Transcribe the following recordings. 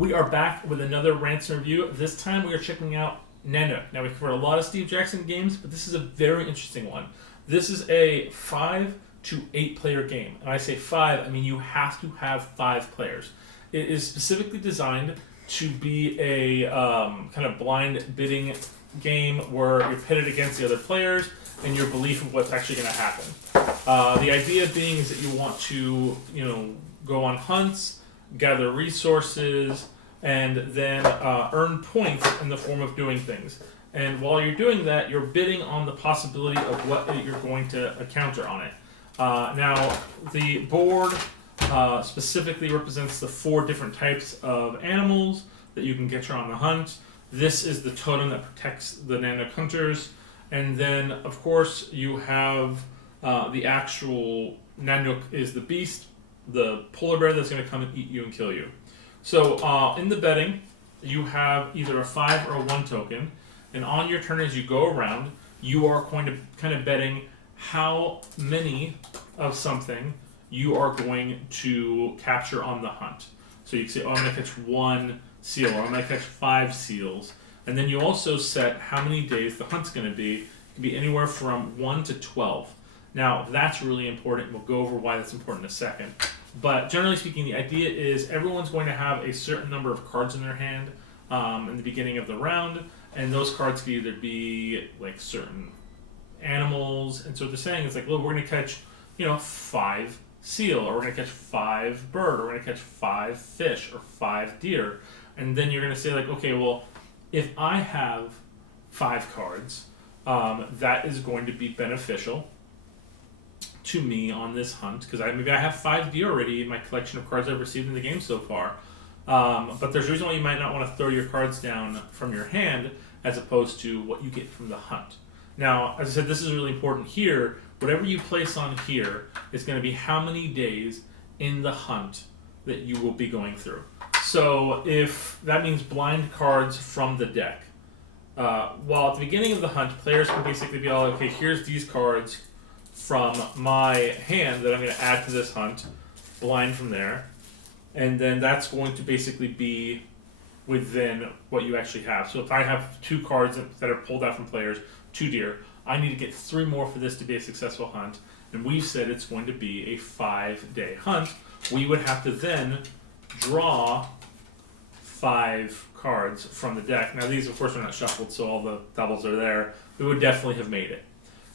We are back with another Rants review. This time we are checking out Nanuk. Now, we've covered a lot of Steve Jackson games, but this is a very interesting one. This is a 5 to 8 player game. And I say 5, I mean you have to have 5 players. It is specifically designed to be a kind of blind bidding game where you're pitted against the other players and your belief of what's actually going to happen. The idea being is that you want to, go on hunts, gather resources, and then earn points in the form of doing things. And while you're doing that, you're bidding on the possibility of what you're going to encounter on it. Now, the board specifically represents the 4 different types of animals that you can get on the hunt. This is the totem that protects the Nanuk hunters. And then, of course, you have the actual Nanuk is the beast, the polar bear that's going to come and eat you and kill you. So in the betting, you have either a 5 or a 1 token, and on your turn as you go around, you are going to kind of betting how many of something you are going to capture on the hunt. So you can say, I'm going to catch 1 seal, or I'm going to catch 5 seals. And then you also set how many days the hunt's going to be. It can be anywhere from 1 to 12. Now, that's really important. We'll go over why that's important in a second. But generally speaking, the idea is everyone's going to have a certain number of cards in their hand in the beginning of the round, and those cards can either be like certain animals. And so what they're saying is like, look, we're going to catch, 5 seal, or we're going to catch 5 bird, or we're going to catch 5 fish, or 5 deer. And then you're going to say like, okay, well, if I have 5 cards, that is going to be beneficial to me on this hunt, because maybe I have 5 deer already in my collection of cards I've received in the game so far. But there's a reason why you might not want to throw your cards down from your hand as opposed to what you get from the hunt. Now, as I said, this is really important here. Whatever you place on here is going to be how many days in the hunt that you will be going through. So if that means blind cards from the deck, while at the beginning of the hunt, players can basically be all, okay, here's these cards from my hand that I'm going to add to this hunt, blind from there, and then that's going to basically be within what you actually have. So if I have 2 cards that are pulled out from players, 2 deer, I need to get 3 more for this to be a successful hunt, and we've said it's going to be a 5-day hunt. We would have to then draw 5 cards from the deck. Now these, of course, are not shuffled, so all the doubles are there. We would definitely have made it.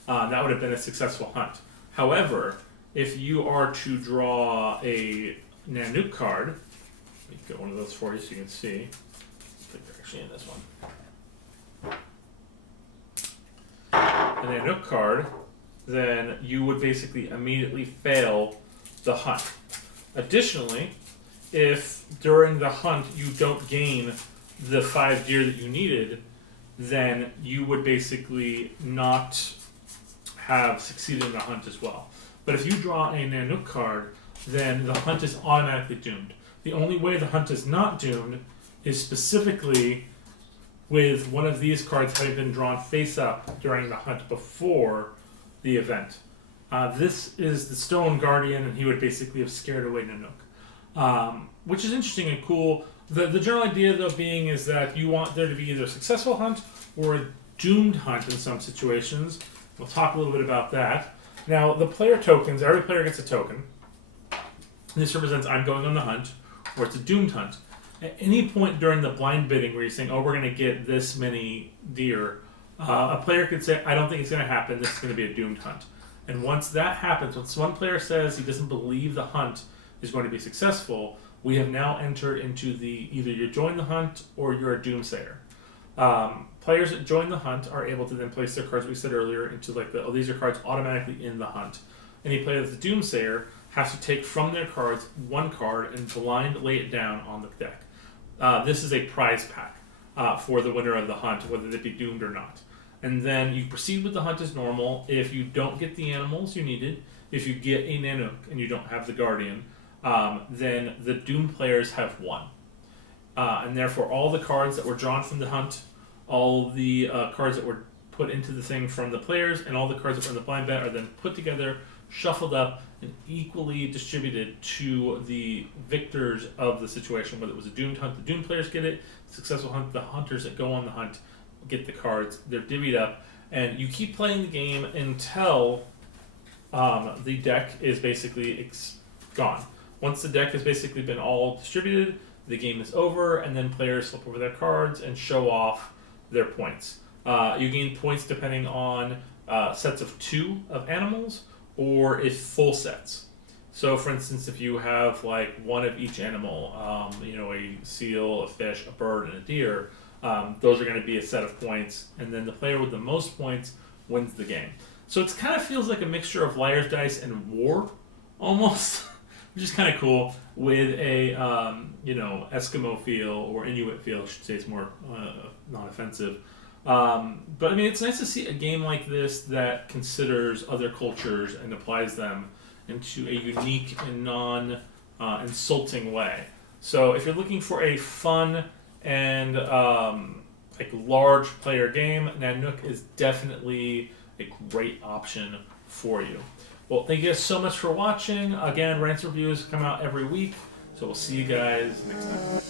That would have been a successful hunt. However, if you are to draw a Nanuk card, let me get one of those for you so you can see. I think they're actually in this one. A Nanuk card, then you would basically immediately fail the hunt. Additionally, if during the hunt you don't gain the 5 deer that you needed, then you would basically not have succeeded in the hunt as well. But if you draw a Nanuk card, then the hunt is automatically doomed. The only way the hunt is not doomed is specifically with one of these cards having been drawn face up during the hunt before the event. This is the Stone Guardian, and he would basically have scared away Nanuk, which is interesting and cool. The general idea, though, being is that you want there to be either a successful hunt or a doomed hunt in some situations. We'll talk a little bit about that. Now, the player tokens, every player gets a token. This represents I'm going on the hunt, or it's a doomed hunt. At any point during the blind bidding where you're saying, oh, we're going to get this many deer, a player could say, I don't think it's going to happen, this is going to be a doomed hunt. And once that happens, once one player says he doesn't believe the hunt is going to be successful, we have now entered into the either you join the hunt or you're a doomsayer. Players that join the hunt are able to then place their cards, we said earlier, into like these are cards automatically in the hunt. Any player that's a doomsayer has to take from their cards 1 card and blind lay it down on the deck. This is a prize pack for the winner of the hunt, whether they be doomed or not. And then you proceed with the hunt as normal. If you don't get the animals you needed, if you get a Nanuk and you don't have the Guardian, then the doomed players have won. And therefore all the cards that were drawn from the hunt, all the cards that were put into the thing from the players, and all the cards that were in the blind bet are then put together shuffled up and equally distributed to the victors of the situation. Whether it was a doomed hunt, the doomed players get it. Successful hunt, the hunters that go on the hunt get the cards. They're divvied up, and you keep playing the game until the deck is basically gone. Once the deck has basically been all distributed, the game is over, and then players flip over their cards and show off their points. You gain points depending on sets of 2 of animals, or if full sets. So, for instance, if you have like one of each animal, a seal, a fish, a bird, and a deer, those are going to be a set of points, and then the player with the most points wins the game. So it kind of feels like a mixture of Liar's Dice and War, almost, which is kind of cool, with a Eskimo feel, or Inuit feel, I should say. It's more non-offensive. But I mean, it's nice to see a game like this that considers other cultures and applies them into a unique and non-insulting way. So if you're looking for a fun and large player game, Nanuk is definitely a great option for you. Well, thank you guys so much for watching. Again, Rants reviews come out every week, so we'll see you guys next time.